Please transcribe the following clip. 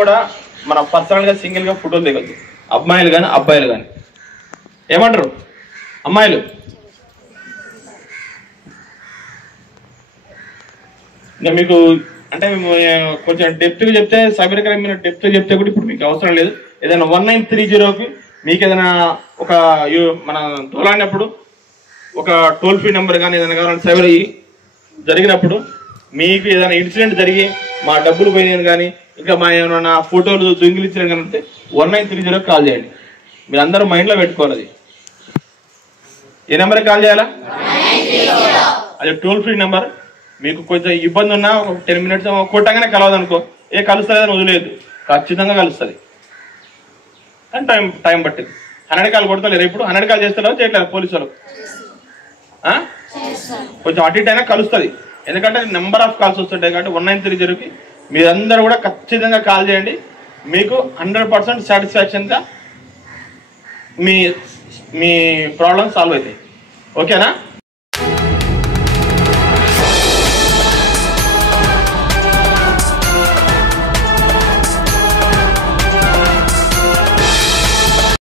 కూడా మన పర్సనల్ గా సింగిల్ గా ఫోటోలు దిగదు, అమ్మాయిలు కానీ అబ్బాయిలు కానీ. ఏమంటారు అమ్మాయిలు? ఇంకా మీకు అంటే కొంచెం డెప్త్గా చెప్తే, సైబర్ క్రైమ్ మీద డెప్త్గా చెప్తే కూడా ఇప్పుడు మీకు అవసరం లేదు. ఏదైనా 1930కి మీకు ఏదైనా ఒక మన తోలాడినప్పుడు ఒక టోల్ ఫ్రీ నెంబర్ కానీ ఏదైనా కావాలంటే సైబర్ జరిగినప్పుడు మీకు ఏదైనా ఇన్సిడెంట్ జరిగి మా డబ్బులు పోయినాయని కానీ ఇంకా మా ఏమైనా ఫోటోలు దొంగిలించిన కానీ అంటే 1930కి కాల్ చేయండి. మీరు అందరూ మైండ్లో పెట్టుకోవాలి. అది ఏ నెంబర్కి కాల్ చేయాలా? అది టోల్ ఫ్రీ నెంబర్. మీకు కొంచెం ఇబ్బంది ఉన్నా ఒక 10 minutes కొట్టగానే కలవదు అనుకో, కలుస్తుంది అని వదిలేదు, ఖచ్చితంగా కలుస్తుంది. కానీ టైం పట్టింది. 100 కాల్ కొడతలేరు. ఇప్పుడు 100 కాల్ చేస్తలేరు, చేయట్లేదు పోలీసు వాళ్ళు. కొంచెం అటు ఇటు అయినా కలుస్తుంది, ఎందుకంటే నెంబర్ ఆఫ్ కాల్స్ వస్తుంటాయి. కాబట్టి 1930కి మీరందరూ కూడా ఖచ్చితంగా కాల్ చేయండి. మీకు 100% సాటిస్ఫాక్షన్గా మీ ప్రాబ్లమ్ సాల్వ్ అవుతాయి. ఓకేనా?